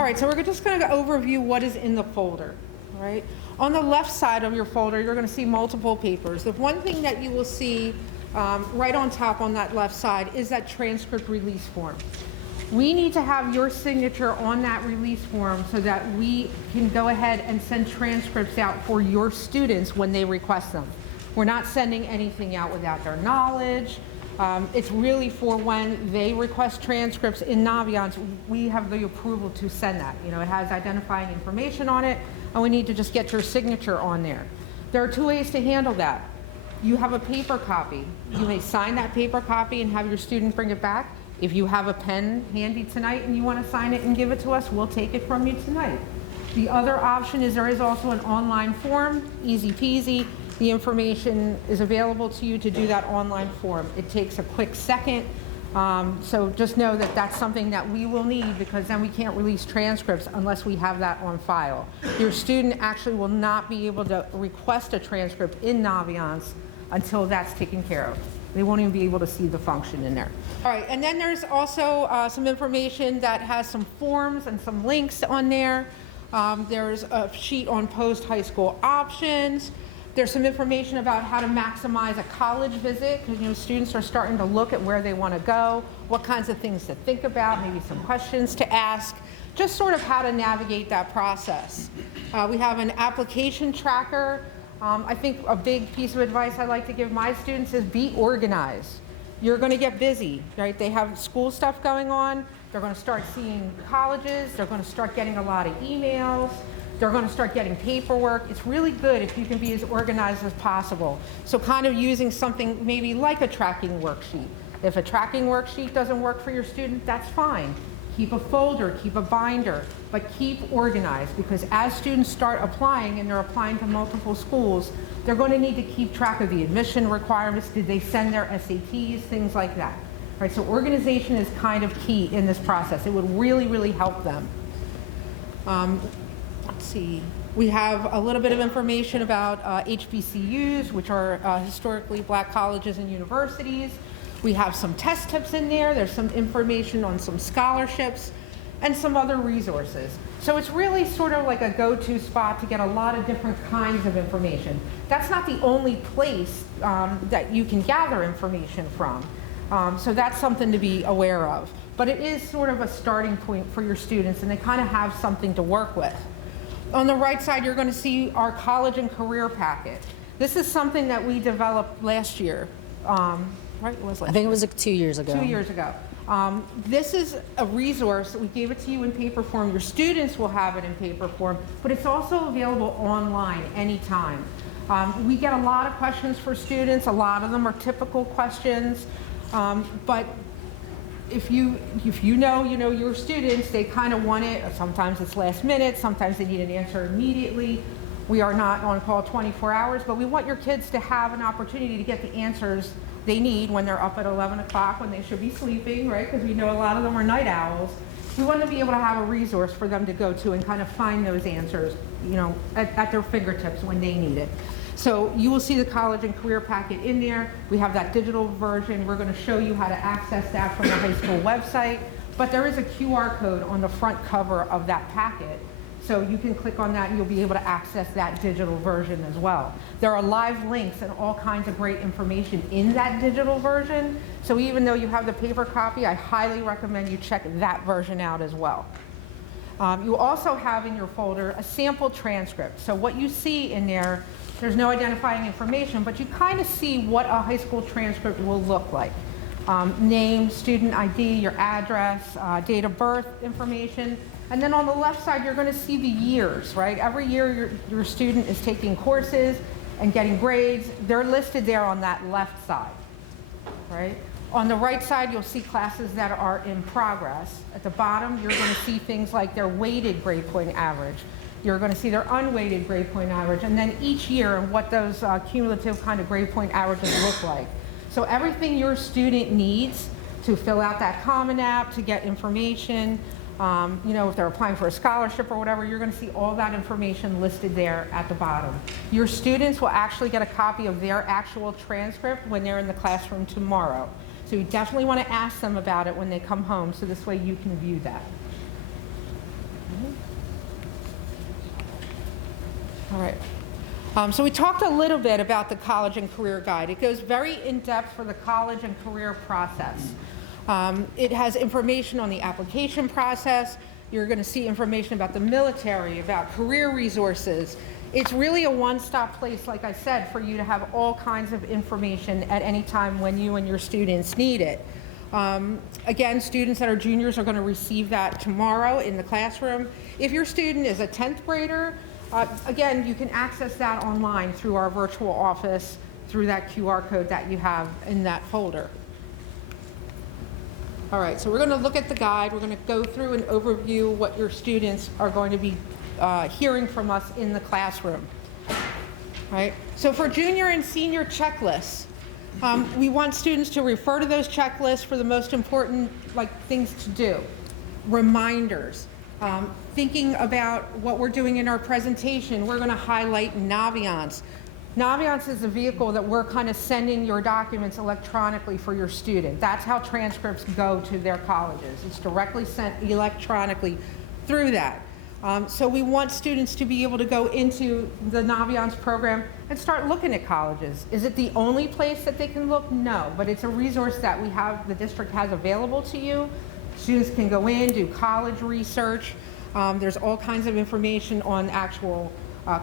All right, so we're just going to overview what is in the folder, all right? On the left side of your folder, you're going to see multiple papers. The one thing that you will see right on top on that left side is that transcript release form. We need to have your signature on that release form so that we can go ahead and send transcripts out for your students when they request them. We're not sending anything out without their knowledge. It's really for when they request transcripts in Naviance, we have the approval to send that. You know, it has identifying information on it, and we need to just get your signature on there. There are two ways to handle that. You have a paper copy. You may sign that paper copy and have your student bring it back. If you have a pen handy tonight and you want to sign it and give it to us, we'll take it from you tonight. The other option is there is also an online form, easy peasy. The information is available to you to do that online form. It takes a quick second, so just know that that's something that we will need, because then we can't release transcripts unless we have that on file. Your student actually will not be able to request a transcript in Naviance until that's taken care of. They won't even be able to see the function in there. All right, and then there's also some information that has some forms and some links on there. There's a sheet on post-high school options. There's some information about how to maximize a college visit, because, you know, students are starting to look at where they want to go, what kinds of things to think about, maybe some questions to ask, just sort of how to navigate that process. We have an application tracker. I think a big piece of advice I like to give my students is be organized. You're going to get busy, right? They have school stuff going on. They're going to start seeing colleges. They're going to start getting a lot of emails. They're going to start getting paperwork. It's really good if you can be as organized as possible. So kind of using something maybe like a tracking worksheet. If a tracking worksheet doesn't work for your student, that's fine. Keep a folder, keep a binder, but keep organized, because as students start applying and they're applying to multiple schools, they're going to need to keep track of the admission requirements. Did they send their SATs, things like that. Right, so organization is kind of key in this process. It would really, really help them. Let's see. We have a little bit of information about HBCUs, which are historically black colleges and universities. We have some test tips in there. There's some information on some scholarships and some other resources. So it's really sort of like a go-to spot to get a lot of different kinds of information. That's not the only place that you can gather information from. So that's something to be aware of. But it is sort of a starting point for your students, and they kind of have something to work with. On the right side, you're going to see our college and career packet. This is something that we developed last year. Right? It was last I think year. it was like 2 years ago. 2 years ago. This is a resource. We gave it to you in paper form. Your students will have it in paper form, but it's also available online anytime. We get a lot of questions for students. A lot of them are typical questions, but if you know your students, they kind of want it. Sometimes it's last minute. Sometimes they need an answer immediately. We are not on call 24 hours, but we want your kids to have an opportunity to get the answers they need when they're up at 11 o'clock, when they should be sleeping, right? Because we know a lot of them are night owls. We want to be able to have a resource for them to go to and kind of find those answers, you know, at their fingertips when they need it. So you will see the college and career packet in there. We have that digital version. We're going to show you how to access that from the high school website. But there is a QR code on the front cover of that packet. So you can click on that and you'll be able to access that digital version as well. There are live links and all kinds of great information in that digital version. So even though you have the paper copy, I highly recommend you check that version out as well. You also have in your folder a sample transcript. So what you see in there, there's no identifying information, but you kind of see what a high school transcript will look like. Name, student ID, your address, date of birth information. And then on the left side, you're going to see the years, right? Every year your student is taking courses and getting grades. They're listed there on that left side, right? On the right side, you'll see classes that are in progress. At the bottom, you're going to see things like their weighted grade point average. You're going to see their unweighted grade point average, and then each year and what those cumulative kind of grade point averages look like. So everything your student needs to fill out that Common App, to get information, you know, if they're applying for a scholarship or whatever, you're going to see all that information listed there at the bottom. Your students will actually get a copy of their actual transcript when they're in the classroom tomorrow. So you definitely want to ask them about it when they come home, so this way you can view that. All right. So we talked a little bit about the college and career guide. It goes very in-depth for the college and career process. It has information on the application process. You're going to see information about the military, about career resources. It's really a one-stop place, like I said, for you to have all kinds of information at any time when you and your students need it. Again, students that are juniors are going to receive that tomorrow in the classroom. If your student is a 10th grader, again, you can access that online through our virtual office, through that QR code that you have in that folder. All right, so we're going to look at the guide. We're going to go through and overview what your students are going to be hearing from us in the classroom. All right, so for junior and senior checklists, we want students to refer to those checklists for the most important things to do. Reminders. Thinking about what we're doing in our presentation, we're going to highlight Naviance. Naviance is a vehicle that we're kind of sending your documents electronically for your student. That's how transcripts go to their colleges. It's directly sent electronically through that. So we want students to be able to go into the Naviance program and start looking at colleges. Is it the only place that they can look? No, but it's a resource that the district has available to you. Students can go in, do college research. There's all kinds of information on actual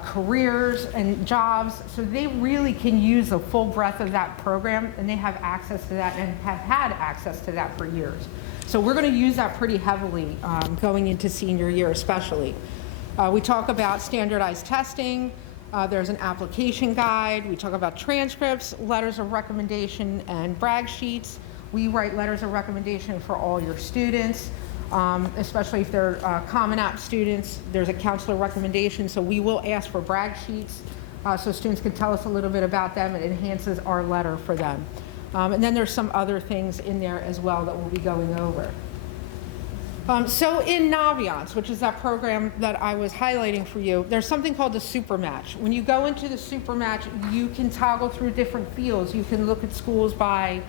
careers and jobs. So they really can use the full breadth of that program, and they have access to that and have had access to that for years. So we're going to use that pretty heavily going into senior year especially. We talk about standardized testing. There's an application guide. We talk about transcripts, letters of recommendation, and brag sheets. We write letters of recommendation for all your students, especially if they're Common App students. There's a counselor recommendation, so we will ask for brag sheets so students can tell us a little bit about them. It enhances our letter for them. And then there's some other things in there as well that we'll be going over. So in Naviance, which is that program that I was highlighting for you, there's something called the Super Match. When you go into the Super Match, you can toggle through different fields. You can look at schools by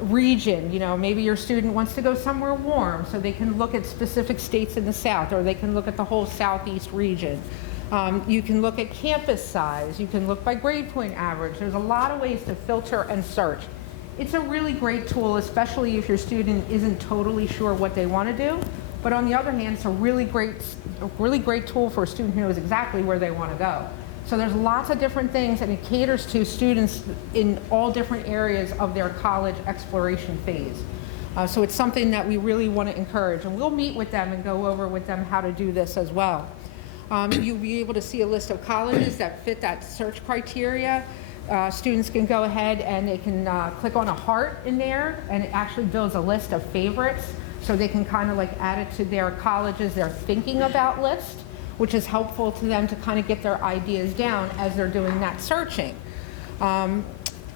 region. Maybe your student wants to go somewhere warm, so they can look at specific states in the South, or they can look at the whole Southeast region. You can look at campus size. You can look by grade point average. There's a lot of ways to filter and search. It's a really great tool, especially if your student isn't totally sure what they want to do. But on the other hand, it's a really great tool for a student who knows exactly where they want to go. So there's lots of different things, and it caters to students in all different areas of their college exploration phase. So it's something that we really want to encourage, and we'll meet with them and go over with them how to do this as well. You'll be able to see a list of colleges that fit that search criteria. Students can go ahead and they can click on a heart in there, and it actually builds a list of favorites, so they can kind of add it to their colleges they're thinking about list, which is helpful to them to kind of get their ideas down as they're doing that searching.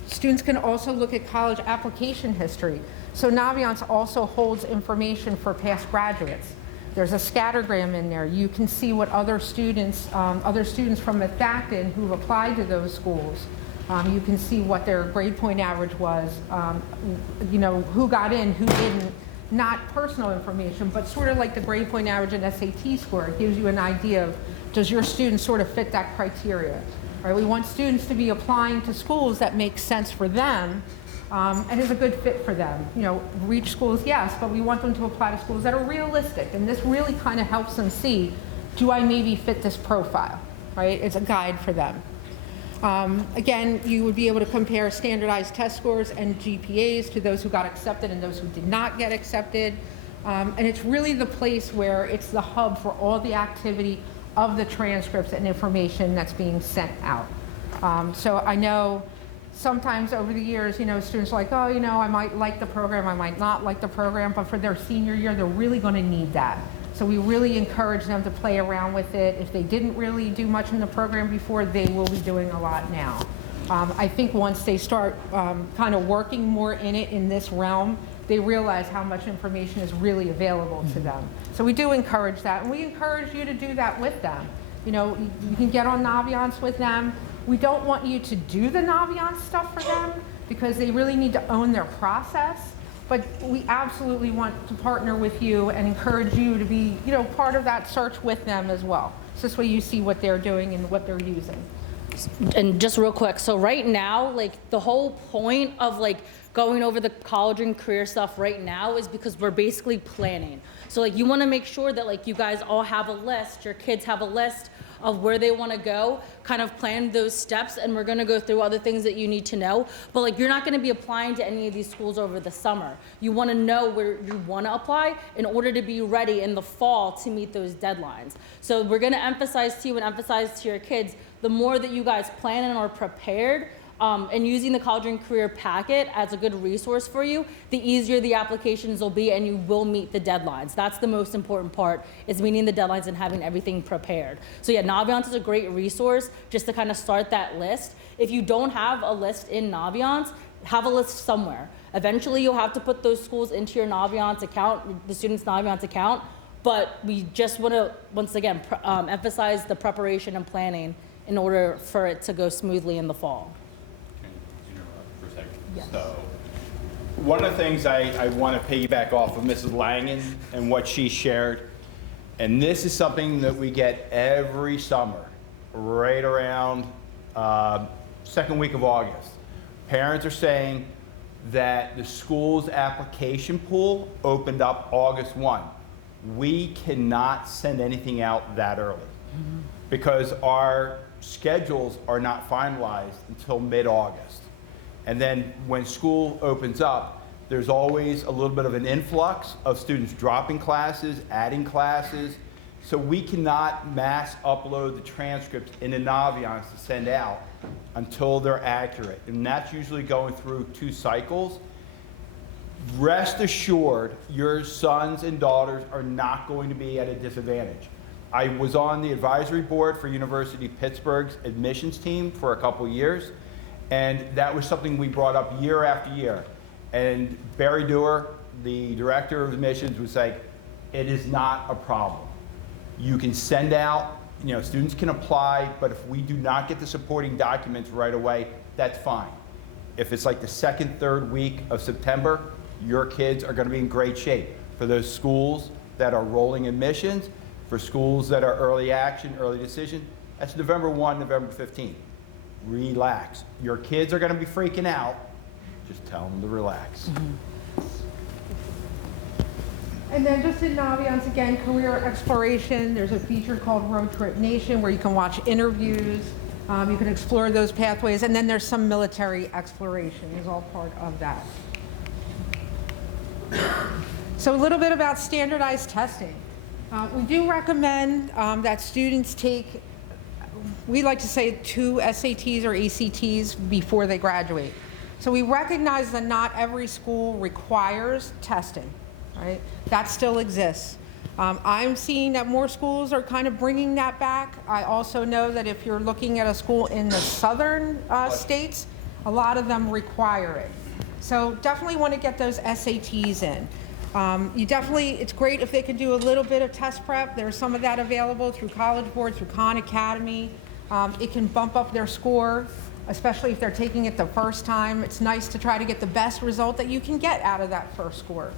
Students can also look at college application history. So Naviance also holds information for past graduates. There's a scattergram in there. You can see what other students from Methacton who've applied to those schools. You can see what their grade point average was, who got in, who didn't. Not personal information, but sort of like the grade point average and SAT score. It gives you an idea of, does your student sort of fit that criteria? Right? We want students to be applying to schools that make sense for them and is a good fit for them. Reach schools, yes, but we want them to apply to schools that are realistic. And this really kind of helps them see, do I maybe fit this profile, right? It's a guide for them. Again, you would be able to compare standardized test scores and GPAs to those who got accepted and those who did not get accepted. And it's really the place where it's the hub for all the activity of the transcripts and information that's being sent out. So I know sometimes over the years, students are like, oh, I might like the program, I might not like the program, but for their senior year, they're really going to need that. So we really encourage them to play around with it. If they didn't really do much in the program before, they will be doing a lot now. I think once they start kind of working more in it in this realm, they realize how much information is really available to them. So we do encourage that, and we encourage you to do that with them. You can get on Naviance with them. We don't want you to do the Naviance stuff for them because they really need to own their process. But we absolutely want to partner with you and encourage you to be, part of that search with them as well. So this way you see what they're doing and what they're using. And just real quick, so right now, like the whole point of like going over the college and career stuff right now is because we're basically planning. So like you want to make sure that like you guys all have a list, your kids have a list of where they want to go, kind of plan those steps, and we're going to go through other things that you need to know. But like you're not going to be applying to any of these schools over the summer. You want to know where you want to apply in order to be ready in the fall to meet those deadlines. So we're going to emphasize to you and emphasize to your kids, the more that you guys plan and are prepared, and using the college and career packet as a good resource for you, the easier the applications will be and you will meet the deadlines. That's the most important part, is meeting the deadlines and having everything prepared. So yeah, Naviance is a great resource just to kind of start that list. If you don't have a list in Naviance, have a list somewhere. Eventually you'll have to put those schools into your Naviance account, the student's Naviance account, but we just want to, once again, emphasize the preparation and planning in order for it to go smoothly in the fall. Yes. So, one of the things I want to piggyback off of Mrs. Langan and what she shared, and this is something that we get every summer, right around second week of August. Parents are saying that the school's application pool opened up August 1. We cannot send anything out that early because our schedules are not finalized until mid-August. And then when school opens up, there's always a little bit of an influx of students dropping classes, adding classes. So we cannot mass upload the transcripts into Naviance to send out until they're accurate. And that's usually going through 2 cycles. Rest assured, your sons and daughters are not going to be at a disadvantage. I was on the advisory board for University of Pittsburgh's admissions team for a couple years. And that was something we brought up year after year. And Barry Dewar, the director of admissions, was like, it is not a problem. You can send out, students can apply, but if we do not get the supporting documents right away, that's fine. If it's like the second, third week of September, your kids are going to be in great shape. For those schools that are rolling admissions, for schools that are early action, early decision, that's November 1, November 15th. Relax. Your kids are going to be freaking out. Just tell them to relax. And then just in Naviance, again, career exploration, there's a feature called Road Trip Nation where you can watch interviews, you can explore those pathways, and then there's some military exploration is all part of that. So a little bit about standardized testing. We do recommend that students take, we like to say 2 SATs or ACTs before they graduate. So we recognize that not every school requires testing, right? That still exists. I'm seeing that more schools are kind of bringing that back. I also know that if you're looking at a school in the southern states, a lot of them require it. So definitely want to get those SATs in. It's great if they can do a little bit of test prep. There's some of that available through College Board, through Khan Academy. It can bump up their score, especially if they're taking it the first time. It's nice to try to get the best result that you can get out of that first score.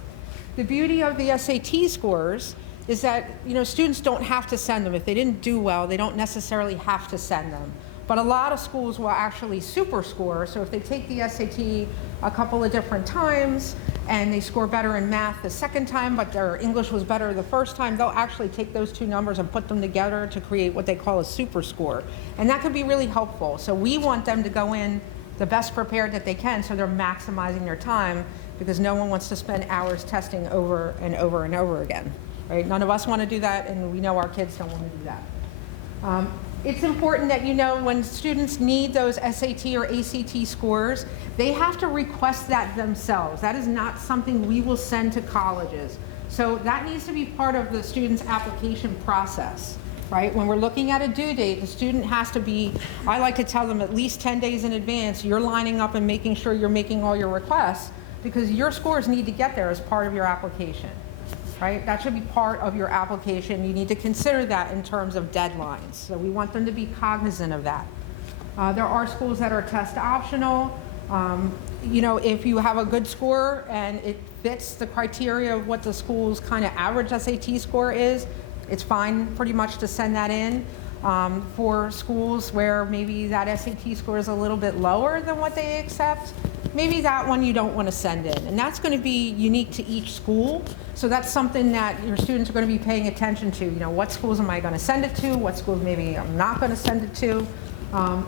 The beauty of the SAT scores is that students don't have to send them. If they didn't do well, they don't necessarily have to send them. But a lot of schools will actually super score. So if they take the SAT a couple of different times and they score better in math the second time, but their English was better the first time, they'll actually take those 2 numbers and put them together to create what they call a super score. And that can be really helpful. So we want them to go in the best prepared that they can so they're maximizing their time, because no one wants to spend hours testing over and over and over again, right? None of us want to do that, and we know our kids don't want to do that. It's important that when students need those SAT or ACT scores, they have to request that themselves. That is not something we will send to colleges. So that needs to be part of the student's application process, right? When we're looking at a due date, the student has to be, I like to tell them at least 10 days in advance, you're lining up and making sure you're making all your requests, because your scores need to get there as part of your application. Right? That should be part of your application. You need to consider that in terms of deadlines. So we want them to be cognizant of that. There are schools that are test optional. You know, if you have a good score and it fits the criteria of what the school's kind of average SAT score is, it's fine pretty much to send that in. For schools where maybe that SAT score is a little bit lower than what they accept, maybe that one you don't want to send in. And that's going to be unique to each school. So that's something that your students are going to be paying attention to. You know, what schools am I going to send it to? What schools maybe I'm not going to send it to?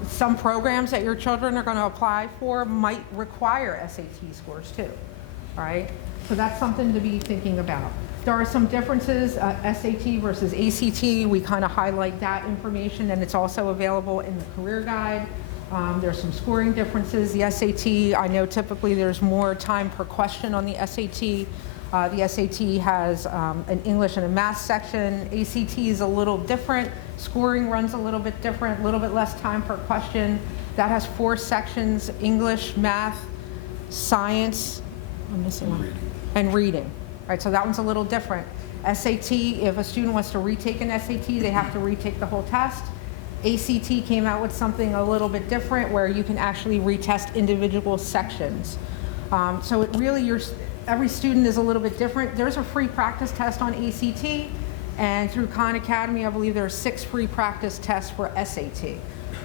Some programs that your children are going to apply for might require SAT scores too. All right? So that's something to be thinking about. There are some differences, SAT versus ACT. We kind of highlight that information, and it's also available in the career guide. There's some scoring differences. The SAT, I know typically there's more time per question on the SAT. The SAT has an English and a math section. ACT is a little different. Scoring runs a little bit different, a little bit less time per question. That has 4 sections: English, math, science, I'm missing one, and reading. Right, so that one's a little different. SAT, if a student wants to retake an SAT, they have to retake the whole test. ACT came out with something a little bit different where you can actually retest individual sections. So it really, every student is a little bit different. There's a free practice test on ACT, and through Khan Academy, I believe there are 6 free practice tests for SAT.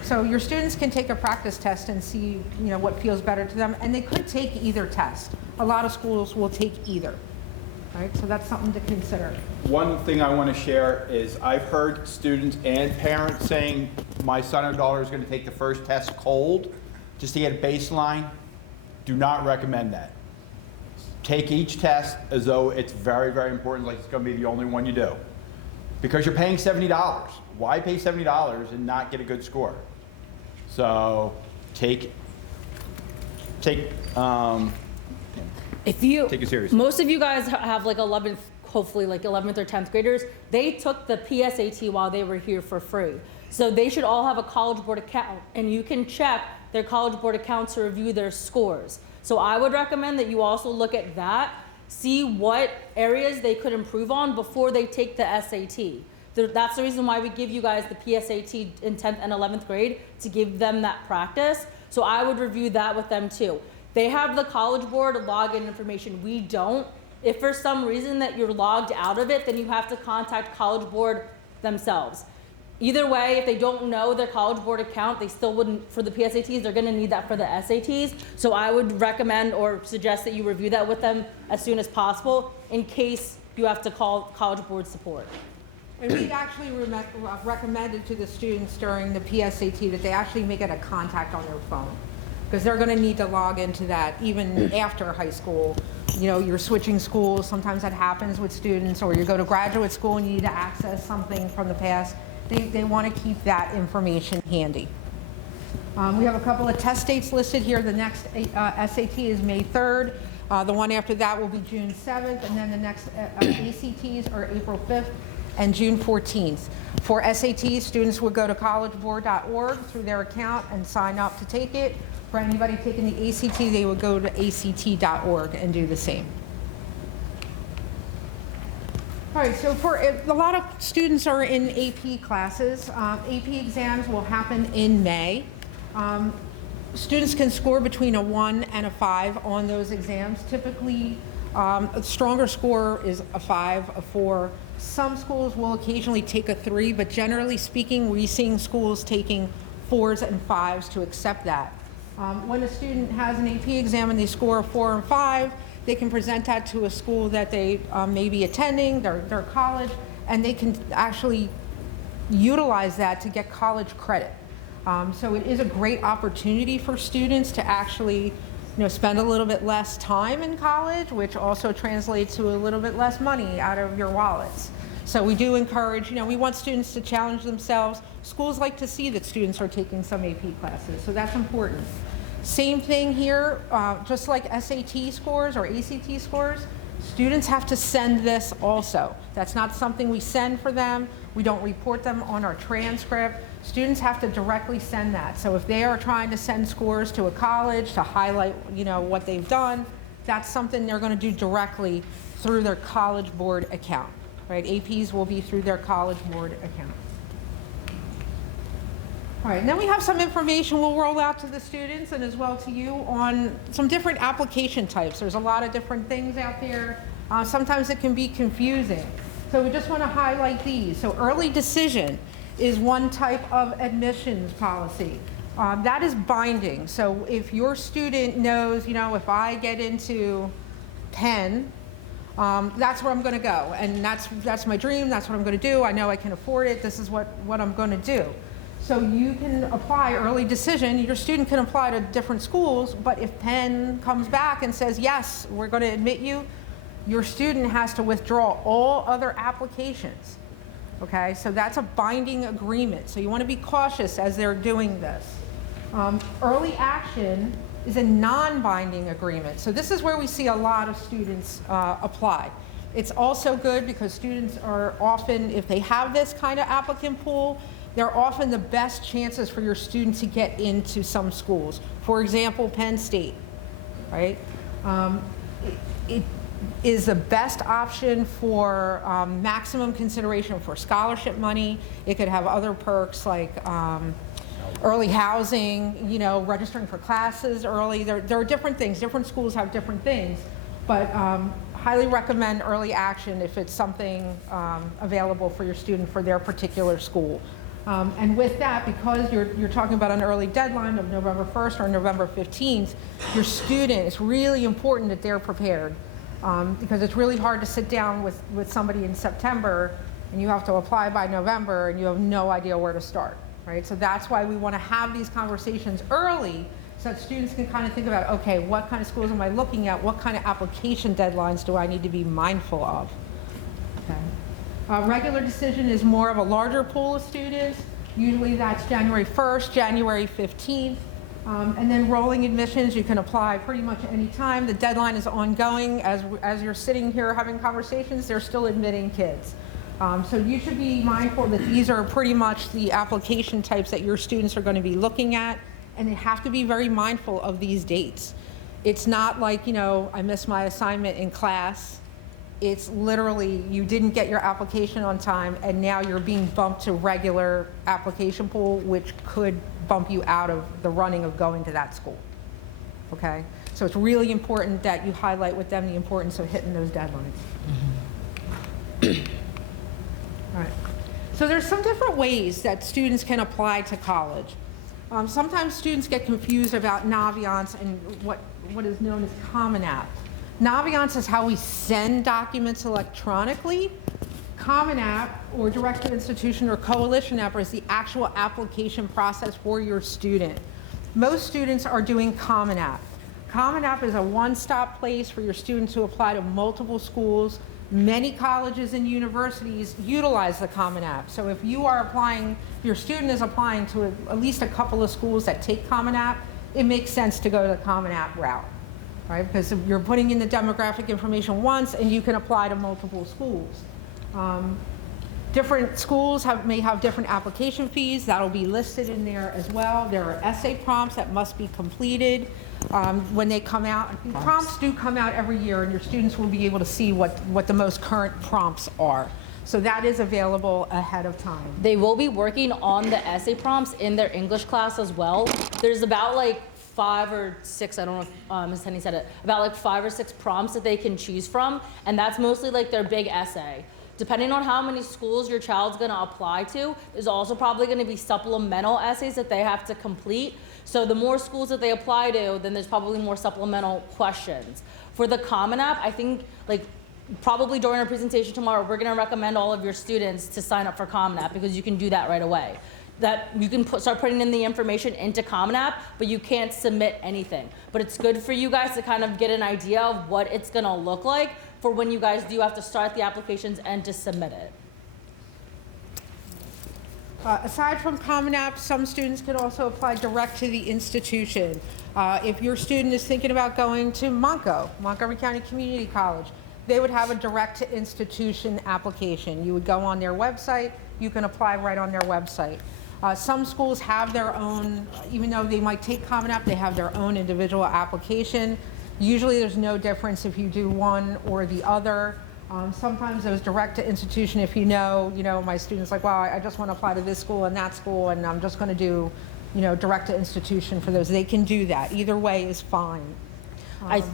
So your students can take a practice test and see, you know, what feels better to them, and they could take either test. A lot of schools will take either. Right, so that's something to consider. One thing I want to share is I've heard students and parents saying, my son or daughter is going to take the first test cold, just to get a baseline. Do not recommend that. Take each test as though it's very, very important, like it's going to be the only one you do. Because you're paying $70. Why pay $70 and not get a good score? So take it seriously. Most of you guys have like 11th, hopefully like 11th or 10th graders. They took the PSAT while they were here for free. So they should all have a College Board account, and you can check their College Board account to review their scores. So I would recommend that you also look at that, see what areas they could improve on before they take the SAT. That's the reason why we give you guys the PSAT in 10th and 11th grade, to give them that practice. So I would review that with them too. They have the College Board login information. We don't. If for some reason that you're logged out of it, then you have to contact College Board themselves. Either way, if they don't know their College Board account, they still wouldn't, for the PSATs, they're gonna need that for the SATs. So I would recommend or suggest that you review that with them as soon as possible in case you have to call College Board support. And we've actually recommended to the students during the PSAT that they actually make it a contact on their phone, because they're going to need to log into that even after high school. You know, you're switching schools, sometimes that happens with students, or you go to graduate school and you need to access something from the past. They want to keep that information handy. We have a couple of test dates listed here. The next SAT is May 3rd. The one after that will be June 7th, and then the next ACTs are April 5th and June 14th. For SATs, students would go to collegeboard.org through their account and sign up to take it. For anybody taking the ACT, they would go to act.org and do the same. All right, so for a lot of students are in AP classes. AP exams will happen in May. Students can score between a 1 and a 5 on those exams. Typically, a stronger score is a 5, a 4. Some schools will occasionally take a 3, but generally speaking, we're seeing schools taking 4s and 5s to accept that. When a student has an AP exam and they score a 4 and 5, they can present that to a school that they may be attending, their college, and they can actually utilize that to get college credit. So it is a great opportunity for students to actually, spend a little bit less time in college, which also translates to a little bit less money out of your wallets. So we do encourage, we want students to challenge themselves. Schools like to see that students are taking some AP classes, so that's important. Same thing here, just like SAT scores or ACT scores, students have to send this also. That's not something we send for them. We don't report them on our transcript. Students have to directly send that. So if they are trying to send scores to a college to highlight, what they've done, that's something they're going to do directly through their College Board account, right? APs will be through their College Board account. All right, and then we have some information we'll roll out to the students and as well to you on some different application types. There's a lot of different things out there. Sometimes it can be confusing. So we just want to highlight these. So early decision is one type of admissions policy. That is binding. So if your student knows, if I get into Penn, that's where I'm going to go, and that's my dream. That's what I'm going to do. I know I can afford it. This is what I'm going to do. So you can apply early decision. Your student can apply to different schools, but if Penn comes back and says, yes, we're going to admit you, your student has to withdraw all other applications. Okay, so that's a binding agreement. So you want to be cautious as they're doing this. Early action is a non-binding agreement. So this is where we see a lot of students apply. It's also good because students are often, if they have this kind of applicant pool, they're often the best chances for your student to get into some schools. For example, Penn State, right? It is the best option for maximum consideration for scholarship money. It could have other perks like early housing, registering for classes early. There are different things. Different schools have different things, but highly recommend early action if it's something available for your student for their particular school. And with that, because you're talking about an early deadline of November 1st or November 15th, your student, it's really important that they're prepared because it's really hard to sit down with somebody in September and you have to apply by November and you have no idea where to start, right? So that's why we want to have these conversations early so that students can kind of think about, okay, what kind of schools am I looking at? What kind of application deadlines do I need to be mindful of? Okay. Regular decision is more of a larger pool of students. Usually that's January 1st, January 15th. And then rolling admissions, you can apply pretty much any time. The deadline is ongoing. As you're sitting here having conversations, they're still admitting kids. So you should be mindful that these are pretty much the application types that your students are going to be looking at, and they have to be very mindful of these dates. It's not like, I missed my assignment in class. It's literally you didn't get your application on time and now you're being bumped to regular application pool, which could bump you out of the running of going to that school. Okay? So it's really important that you highlight with them the importance of hitting those deadlines. All right. So there's some different ways that students can apply to college. Sometimes students get confused about Naviance and what is known as Common App. Naviance is how we send documents electronically. Common App, or Direct to Institution, or Coalition App is the actual application process for your student. Most students are doing Common App. Common App is a one-stop place for your students to apply to multiple schools. Many colleges and universities utilize the Common App. So if you are applying, your student is applying to at least a couple of schools that take Common App, it makes sense to go to the Common App route. Right? Because you're putting in the demographic information once and you can apply to multiple schools. Different schools may have different application fees. That'll be listed in there as well. There are essay prompts that must be completed when they come out. Prompts do come out every year and your students will be able to see what the most current prompts are. So that is available ahead of time. They will be working on the essay prompts in their English class as well. There's about 5 or 6, I don't know if Ms. Henning said it, about 5 or 6 prompts that they can choose from, and that's mostly their big essay. Depending on how many schools your child's gonna apply to, there's also probably gonna be supplemental essays that they have to complete. So the more schools that they apply to, then there's probably more supplemental questions. For the Common App, I think probably during our presentation tomorrow, we're gonna recommend all of your students to sign up for Common App because you can do that right away. That you can start putting in the information into Common App, but you can't submit anything. But it's good for you guys to kind of get an idea of what it's gonna look like for when you guys do have to start the applications and to submit it. Aside from Common App, some students can also apply direct to the institution. If your student is thinking about going to Montgomery County Community College, they would have a direct to institution application. You would go on their website, you can apply right on their website. Some schools have their own, even though they might take Common App, they have their own individual application. Usually there's no difference if you do one or the other. Sometimes those direct to institution, if you know, my student's like, wow, I just want to apply to this school and that school, and I'm just going to do, direct to institution for those. They can do that. Either way is fine.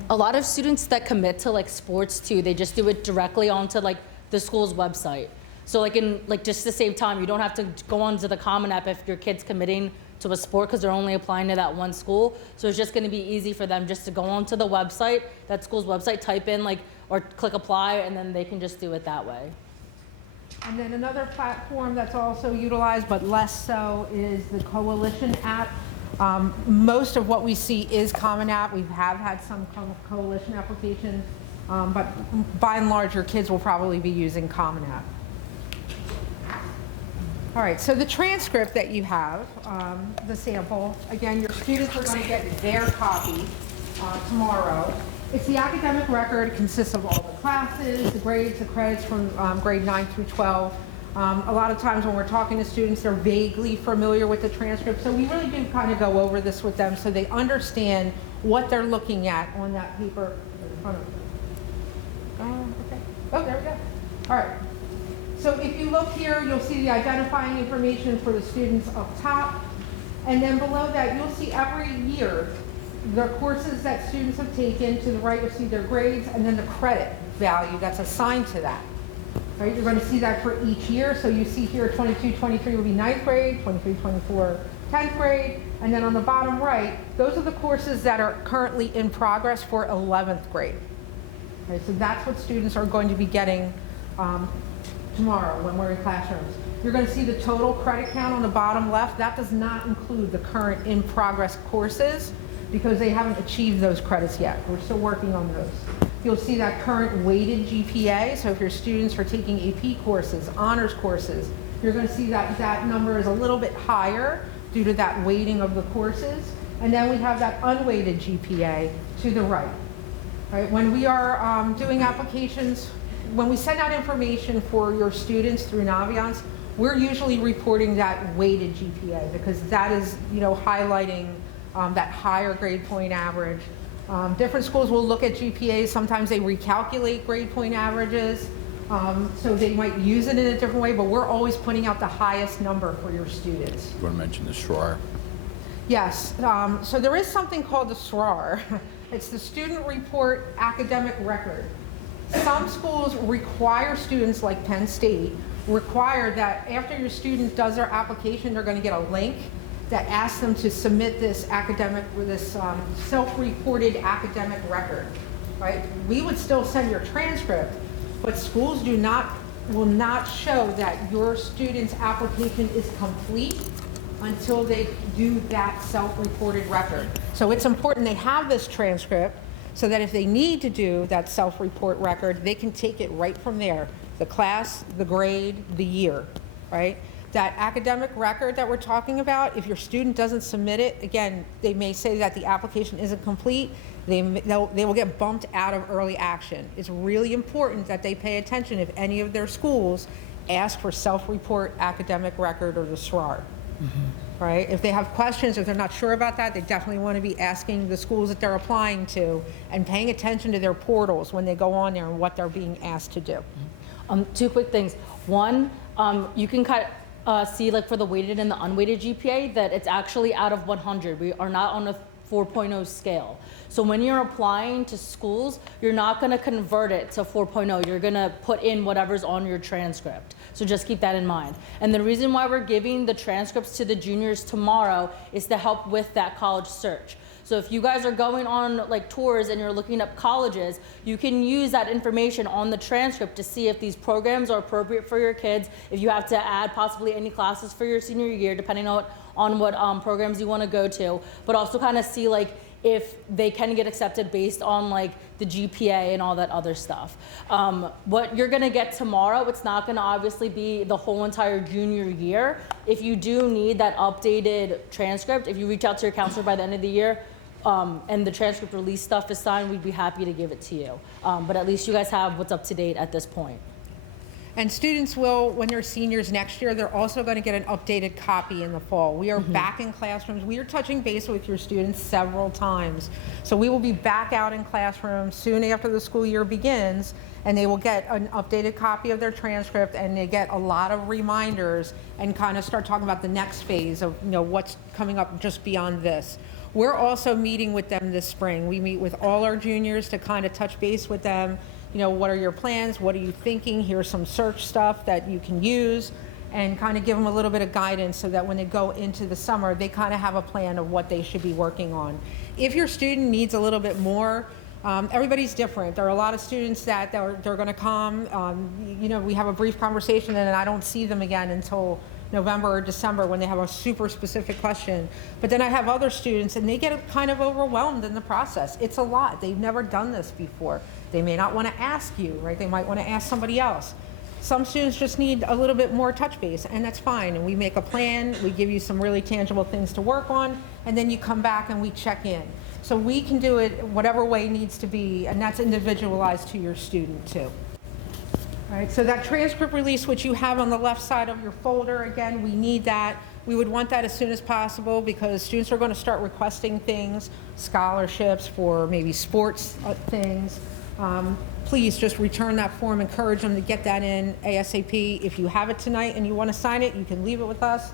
A lot of students that commit to like sports too, they just do it directly onto like the school's website. So like in like just to save time, you don't have to go onto the Common App if your kid's committing to a sport because they're only applying to that one school. So it's just going to be easy for them just to go onto the website, that school's website, type in like, or click apply, and then they can just do it that way. And then another platform that's also utilized, but less so, is the Coalition app. Most of what we see is Common App. We have had some Coalition applications, but by and large, your kids will probably be using Common App. All right, so the transcript that you have, the sample, again, your students are going to get their copy tomorrow. It's the academic record. It consists of all the classes, the grades, the credits from grade 9 through 12. A lot of times when we're talking to students, they're vaguely familiar with the transcript, so we really do kind of go over this with them so they understand what they're looking at on that paper in front of them. Okay. Oh, there we go. All right. So if you look here, you'll see the identifying information for the students up top, and then below that, you'll see every year the courses that students have taken. To the right, you'll see their grades, and then the credit value that's assigned to that. Right, you're going to see that for each year. So you see here 22, 23 will be 9th grade, 23, 24, 10th grade, and then on the bottom right, those are the courses that are currently in progress for 11th grade. Okay, so that's what students are going to be getting tomorrow when we're in classrooms. You're going to see the total credit count on the bottom left. That does not include the current in progress courses because they haven't achieved those credits yet. We're still working on those. You'll see that current weighted GPA. So if your students are taking AP courses, honors courses, you're going to see that that number is a little bit higher due to that weighting of the courses. And then we have that unweighted GPA to the right. Right? When we are doing applications, when we send out information for your students through Naviance, we're usually reporting that weighted GPA because that is, highlighting that higher grade point average. Different schools will look at GPAs. Sometimes they recalculate grade point averages, so they might use it in a different way, but we're always putting out the highest number for your students. You want to mention the SRAR? Yes, so there is something called the SRAR. It's the Student Report Academic Record. Some schools require students, like Penn State, require that after your student does their application, they're going to get a link that asks them to submit this self-reported academic record, right? We would still send your transcript, but schools will not show that your student's application is complete until they do that self-reported record. So it's important they have this transcript so that if they need to do that self-report record, they can take it right from there. The class, the grade, the year, right? That academic record that we're talking about, if your student doesn't submit it, again, they may say that the application isn't complete. They will get bumped out of early action. It's really important that they pay attention if any of their schools ask for self-report academic record or the SRAR. Right? If they have questions, if they're not sure about that, they definitely want to be asking the schools that they're applying to and paying attention to their portals when they go on there and what they're being asked to do. Two quick things. One, you can see like for the weighted and the unweighted GPA that it's actually out of 100. We are not on a 4.0 scale. So when you're applying to schools, you're not going to convert it to 4.0. You're going to put in whatever's on your transcript. So just keep that in mind. And the reason why we're giving the transcripts to the juniors tomorrow is to help with that college search. So if you guys are going on like tours and you're looking up colleges, you can use that information on the transcript to see if these programs are appropriate for your kids, if you have to add possibly any classes for your senior year, depending on what programs you want to go to, but also kind of see like if they can get accepted based on like the GPA and all that other stuff. What you're gonna get tomorrow, it's not gonna obviously be the whole entire junior year. If you do need that updated transcript, if you reach out to your counselor by the end of the year, and the transcript release stuff is signed, we'd be happy to give it to you. But at least you guys have what's up to date at this point. And students will, when they're seniors next year, they're also going to get an updated copy in the fall. We are back in classrooms. We are touching base with your students several times. So we will be back out in classrooms soon after the school year begins, and they will get an updated copy of their transcript, and they get a lot of reminders and kind of start talking about the next phase of, you know, what's coming up just beyond this. We're also meeting with them this spring. We meet with all our juniors to kind of touch base with them. You know, what are your plans? What are you thinking? Here's some search stuff that you can use, and kind of give them a little bit of guidance so that when they go into the summer, they kind of have a plan of what they should be working on. If your student needs a little bit more, everybody's different. There are a lot of students that they're going to come. You know, we have a brief conversation and then I don't see them again until November or December when they have a super specific question. But then I have other students and they get kind of overwhelmed in the process. It's a lot. They've never done this before. They may not want to ask you, right? They might want to ask somebody else. Some students just need a little bit more touch base, and that's fine. And we make a plan, we give you some really tangible things to work on, and then you come back and we check in. So we can do it whatever way needs to be, and that's individualized to your student too. All right, so that transcript release, which you have on the left side of your folder, again, we need that. We would want that as soon as possible because students are going to start requesting things, scholarships for maybe sports things. Please just return that form, encourage them to get that in ASAP. If you have it tonight and you want to sign it, you can leave it with us.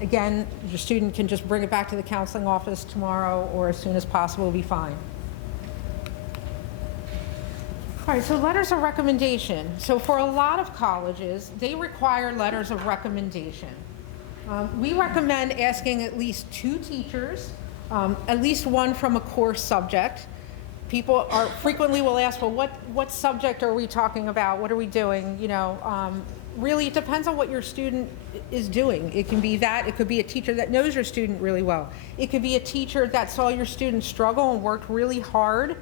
Again, your student can just bring it back to the counseling office tomorrow or as soon as possible will be fine. All right, so letters of recommendation. So for a lot of colleges, they require letters of recommendation. We recommend asking at least 2 teachers, at least one from a core subject. People are frequently will ask, well, what subject are we talking about? What are we doing? You know, really, it depends on what your student is doing. It can be that. It could be a teacher that knows your student really well. It could be a teacher that saw your student struggle and worked really hard,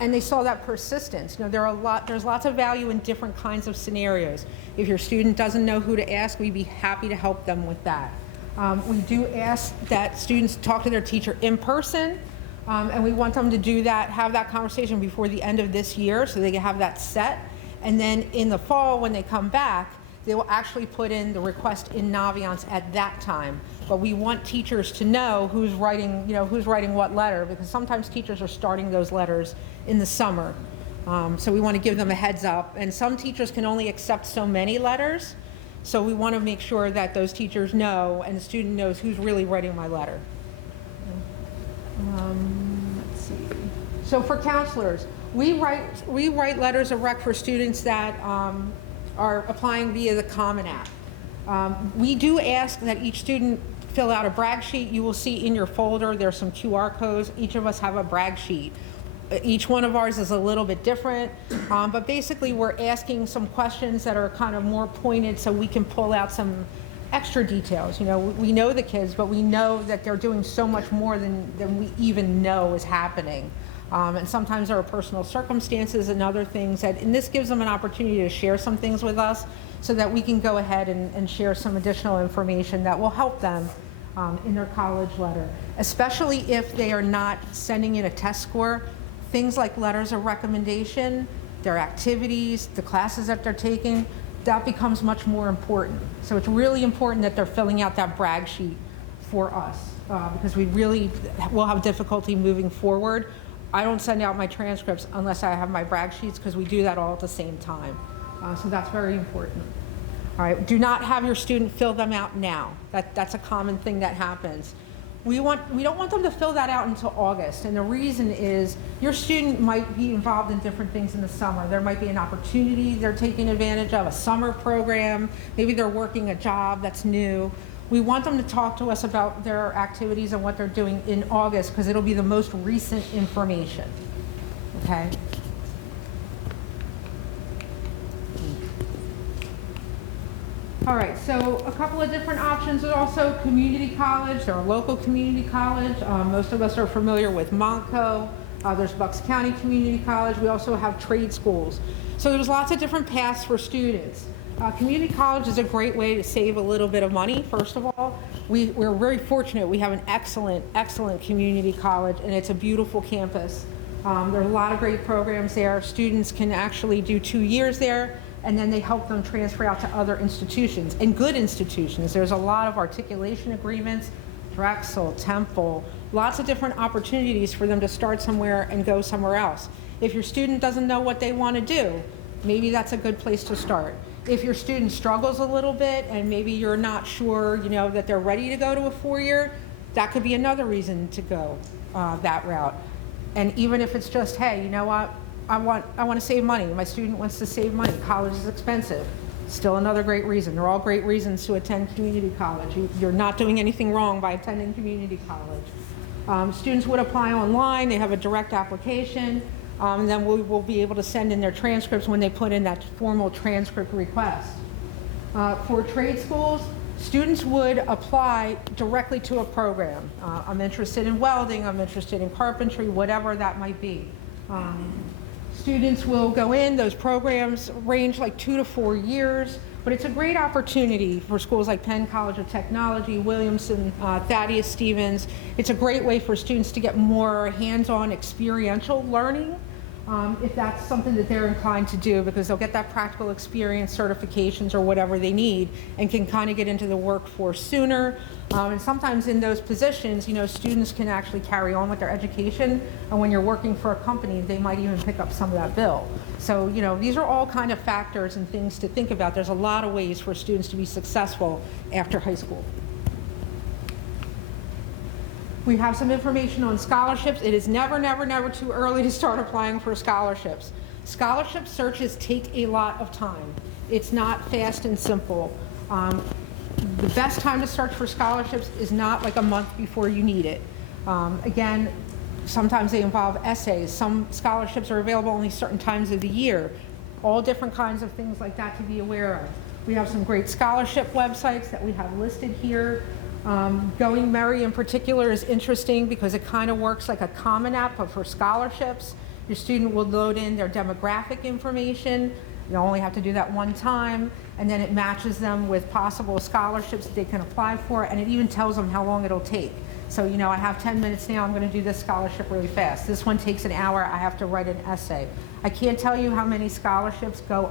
and they saw that persistence. You know, there's lots of value in different kinds of scenarios. If your student doesn't know who to ask, we'd be happy to help them with that. We do ask that students talk to their teacher in person. And we want them to do that, have that conversation before the end of this year so they can have that set. And then in the fall, when they come back, they will actually put in the request in Naviance at that time. But we want teachers to know who's writing, you know, who's writing what letter, because sometimes teachers are starting those letters in the summer. So we want to give them a heads up. And some teachers can only accept so many letters. So we want to make sure that those teachers know and the student knows who's really writing my letter. Let's see. So for counselors, we write letters of rec for students that are applying via the Common App. We do ask that each student fill out a brag sheet. You will see in your folder there's some QR codes. Each of us have a brag sheet. Each one of ours is a little bit different, but basically we're asking some questions that are kind of more pointed so we can pull out some extra details. You know, we know the kids, but we know that they're doing so much more than we even know is happening. And sometimes there are personal circumstances and other things and this gives them an opportunity to share some things with us so that we can go ahead and share some additional information that will help them in their college letter, especially if they are not sending in a test score. Things like letters of recommendation, their activities, the classes that they're taking, that becomes much more important. So it's really important that they're filling out that brag sheet for us because we really will have difficulty moving forward. I don't send out my transcripts unless I have my brag sheets because we do that all at the same time. So that's very important. All right, do not have your student fill them out now. That's a common thing that happens. We don't want them to fill that out until August, and the reason is your student might be involved in different things in the summer. There might be an opportunity they're taking advantage of, a summer program, maybe they're working a job that's new. We want them to talk to us about their activities and what they're doing in August because it'll be the most recent information, okay? All right, so a couple of different options. There's also community college, or local community college. Most of us are familiar with Montco. There's Bucks County Community College. We also have trade schools. So there's lots of different paths for students. Community college is a great way to save a little bit of money, first of all. We're very fortunate. We have an excellent, excellent community college, and it's a beautiful campus. There's a lot of great programs there. Students can actually do 2 years there, and then they help them transfer out to other institutions, and good institutions. There's a lot of articulation agreements, Drexel, Temple, lots of different opportunities for them to start somewhere and go somewhere else. If your student doesn't know what they want to do, maybe that's a good place to start. If your student struggles a little bit and maybe you're not sure, that they're ready to go to a 4-year, that could be another reason to go that route. And even if it's just, hey, you know what, I want to save money. My student wants to save money. College is expensive. Still another great reason. They're all great reasons to attend community college. You're not doing anything wrong by attending community college. Students would apply online. They have a direct application. And then we will be able to send in their transcripts when they put in that formal transcript request. For trade schools, students would apply directly to a program. I'm interested in welding, I'm interested in carpentry, whatever that might be. Students will go in, those programs range like 2 to 4 years, but it's a great opportunity for schools like Penn College of Technology, Williamson, Thaddeus Stevens. It's a great way for students to get more hands-on experiential learning, if that's something that they're inclined to do, because they'll get that practical experience, certifications, or whatever they need, and can kind of get into the workforce sooner. And sometimes in those positions, students can actually carry on with their education, and when you're working for a company, they might even pick up some of that bill. So, these are all kind of factors and things to think about. There's a lot of ways for students to be successful after high school. We have some information on scholarships. It is never, never, never too early to start applying for scholarships. Scholarship searches take a lot of time. It's not fast and simple. The best time to search for scholarships is not like a month before you need it. Again, sometimes they involve essays. Some scholarships are available only certain times of the year. All different kinds of things like that to be aware of. We have some great scholarship websites that we have listed here. Going Merry in particular is interesting because it kind of works like a Common App, but for scholarships. Your student will load in their demographic information. You only have to do that one time, and then it matches them with possible scholarships that they can apply for, and it even tells them how long it'll take. So, I have 10 minutes now, I'm going to do this scholarship really fast. This one takes an hour, I have to write an essay. I can't tell you how many scholarships go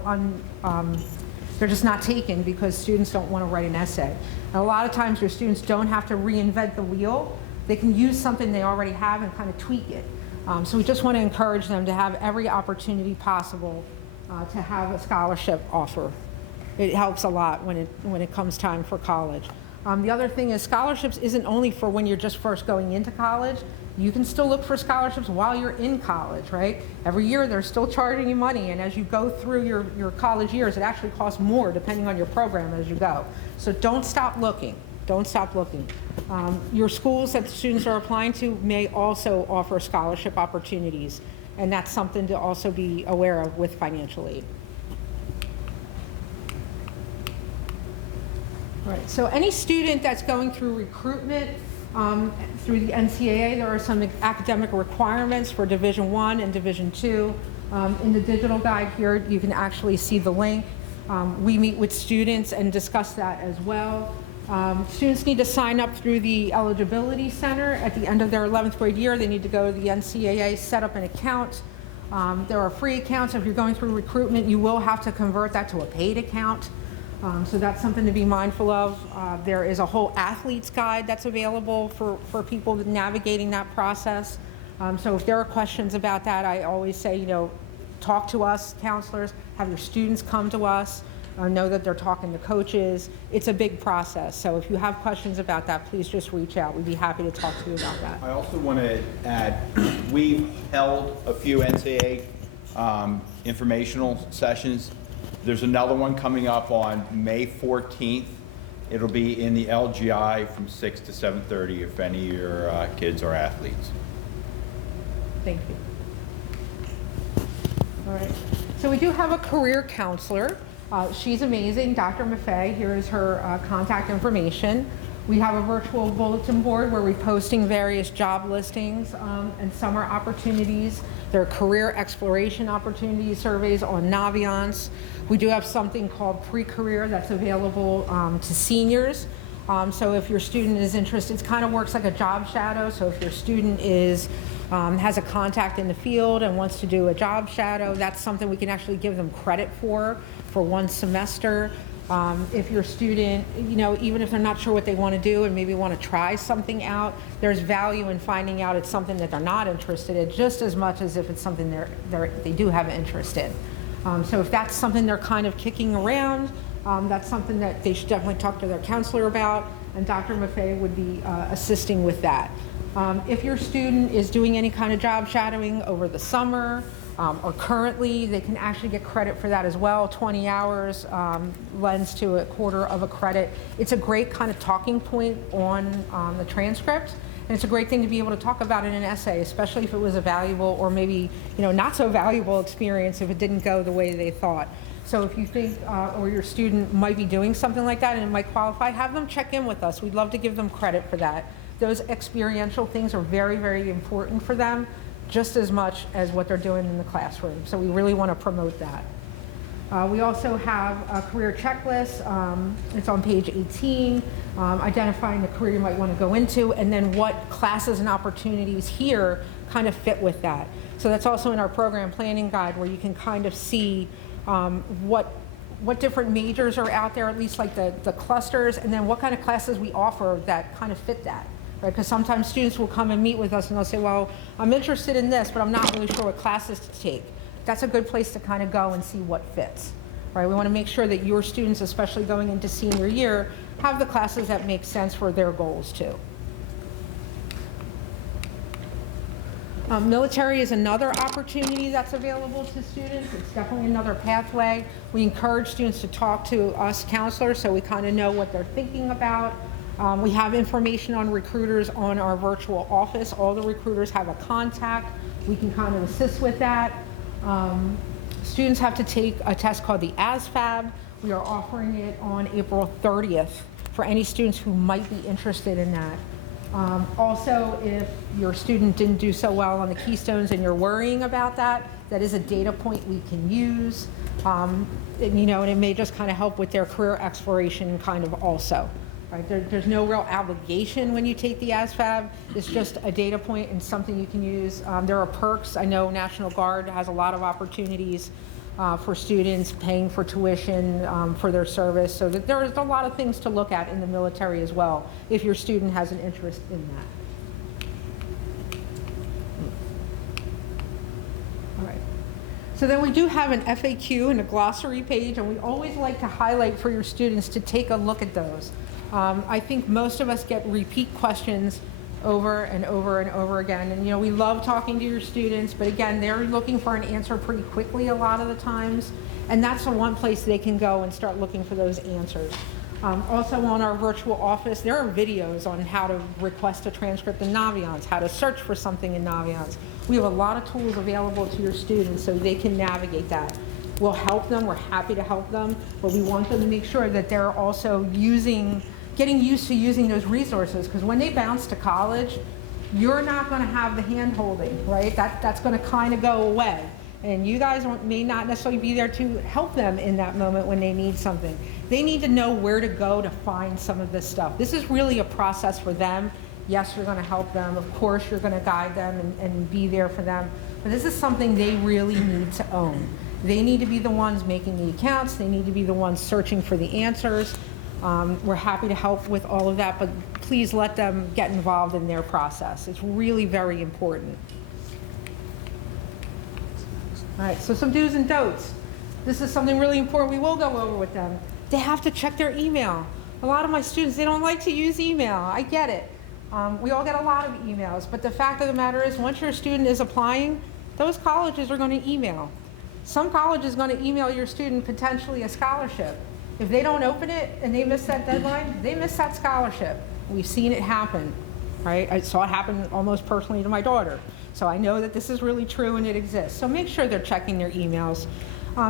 they're just not taken because students don't want to write an essay. And a lot of times your students don't have to reinvent the wheel. They can use something they already have and kind of tweak it. So we just want to encourage them to have every opportunity possible to have a scholarship offer. It helps a lot when it comes time for college. The other thing is scholarships isn't only for when you're just first going into college. You can still look for scholarships while you're in college, right? Every year they're still charging you money, and as you go through your college years, it actually costs more depending on your program as you go. So don't stop looking. Don't stop looking. Your schools that the students are applying to may also offer scholarship opportunities, and that's something to also be aware of with financial aid. All right, so any student that's going through recruitment through the NCAA, there are some academic requirements for Division I and Division II. In the digital guide here, you can actually see the link. We meet with students and discuss that as well. Students need to sign up through the Eligibility Center. At the end of their 11th grade year, they need to go to the NCAA, set up an account. There are free accounts. If you're going through recruitment, you will have to convert that to a paid account. So that's something to be mindful of. There is a whole athlete's guide that's available for people navigating that process. So if there are questions about that, I always say, talk to us, counselors, have your students come to us, know that they're talking to coaches. It's a big process. So if you have questions about that, please just reach out. We'd be happy to talk to you about that. I also want to add, we've held a few NCAA informational sessions. There's another one coming up on May 14th. It'll be in the LGI from 6 to 7:30 if any of your kids are athletes. Thank you. All right. So we do have a career counselor. She's amazing, Dr. Maffei. Here is her contact information. We have a virtual bulletin board where we're posting various job listings and summer opportunities. There are career exploration opportunity surveys on Naviance. We do have something called pre-career that's available to seniors. So if your student is interested, it kind of works like a job shadow. So if your student has a contact in the field and wants to do a job shadow, that's something we can actually give them credit for for one semester. If your student, even if they're not sure what they want to do and maybe want to try something out, there's value in finding out it's something that they're not interested in just as much as if it's something they do have an interest in. So if that's something they're kind of kicking around, that's something that they should definitely talk to their counselor about, and Dr. Maffei would be assisting with that. If your student is doing any kind of job shadowing over the summer or currently, they can actually get credit for that as well. 20 hours lends to a quarter of a credit. It's a great kind of talking point on the transcript, and it's a great thing to be able to talk about in an essay, especially if it was a valuable or maybe not so valuable experience if it didn't go the way they thought. So if you think or your student might be doing something like that and it might qualify, have them check in with us. We'd love to give them credit for that. Those experiential things are very, very important for them, just as much as what they're doing in the classroom. So we really want to promote that. We also have a career checklist. It's on page 18, identifying the career you might want to go into, and then what classes and opportunities here kind of fit with that. So that's also in our program planning guide, where you can kind of see what different majors are out there, at least like the clusters, and then what kind of classes we offer that kind of fit that. Right? Because sometimes students will come and meet with us and they'll say, well, I'm interested in this, but I'm not really sure what classes to take. That's a good place to kind of go and see what fits. Right? We want to make sure that your students, especially going into senior year, have the classes that make sense for their goals too. Military is another opportunity that's available to students. It's definitely another pathway. We encourage students to talk to us counselors so we kind of know what they're thinking about. We have information on recruiters on our virtual office. All the recruiters have a contact. We can kind of assist with that. Students have to take a test called the ASVAB. We are offering it on April 30th for any students who might be interested in that. Also, if your student didn't do so well on the Keystones and you're worrying about that, that is a data point we can use. And it may just kind of help with their career exploration kind of also. Right? There's no real obligation when you take the ASVAB. It's just a data point and something you can use. There are perks. I know National Guard has a lot of opportunities for students paying for tuition for their service. So that there's a lot of things to look at in the military as well, if your student has an interest in that. All right. So then we do have an FAQ and a glossary page, and we always like to highlight for your students to take a look at those. I think most of us get repeat questions over and over and over again. And we love talking to your students, but again, they're looking for an answer pretty quickly a lot of the times. And that's the one place they can go and start looking for those answers. Also on our virtual office, there are videos on how to request a transcript in Naviance, how to search for something in Naviance. We have a lot of tools available to your students so they can navigate that. We'll help them, we're happy to help them, but we want them to make sure that they're also getting used to using those resources, because when they bounce to college, you're not going to have the hand-holding, right? That's going to kind of go away. And you guys may not necessarily be there to help them in that moment when they need something. They need to know where to go to find some of this stuff. This is really a process for them. Yes, you're going to help them. Of course, you're going to guide them and be there for them. But this is something they really need to own. They need to be the ones making the accounts. They need to be the ones searching for the answers. We're happy to help with all of that, but please let them get involved in their process. It's really very important. All right, so some do's and don'ts. This is something really important we will go over with them. They have to check their email. A lot of my students, they don't like to use email. I get it. We all get a lot of emails, but the fact of the matter is, once your student is applying, those colleges are going to email. Some college is going to email your student potentially a scholarship. If they don't open it and they miss that deadline, they miss that scholarship. We've seen it happen, right? I saw it happen almost personally to my daughter. So I know that this is really true and it exists. So make sure they're checking their emails.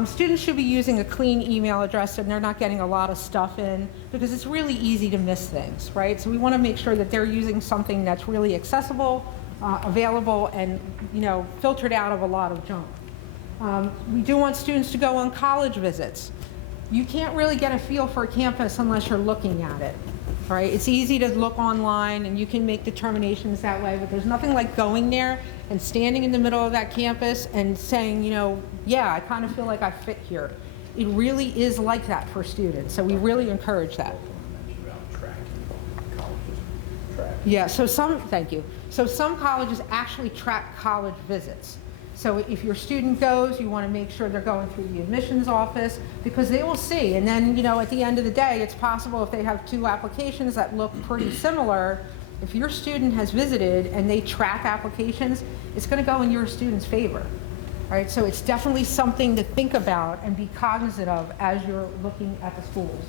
Students should be using a clean email address and they're not getting a lot of stuff in, because it's really easy to miss things, right? So we want to make sure that they're using something that's really accessible, available, and filtered out of a lot of junk. We do want students to go on college visits. You can't really get a feel for a campus unless you're looking at it, right? It's easy to look online and you can make determinations that way, but there's nothing like going there and standing in the middle of that campus and saying, yeah, I kind of feel like I fit here. it really is like that for students. So we really encourage that. Yeah, so thank you. So some colleges actually track college visits. So if your student goes, you want to make sure they're going through the admissions office, because they will see. And then, you know, at the end of the day, it's possible if they have two applications that look pretty similar, if your student has visited and they track applications, it's going to go in your student's favor. Right? So it's definitely something to think about and be cognizant of as you're looking at the schools.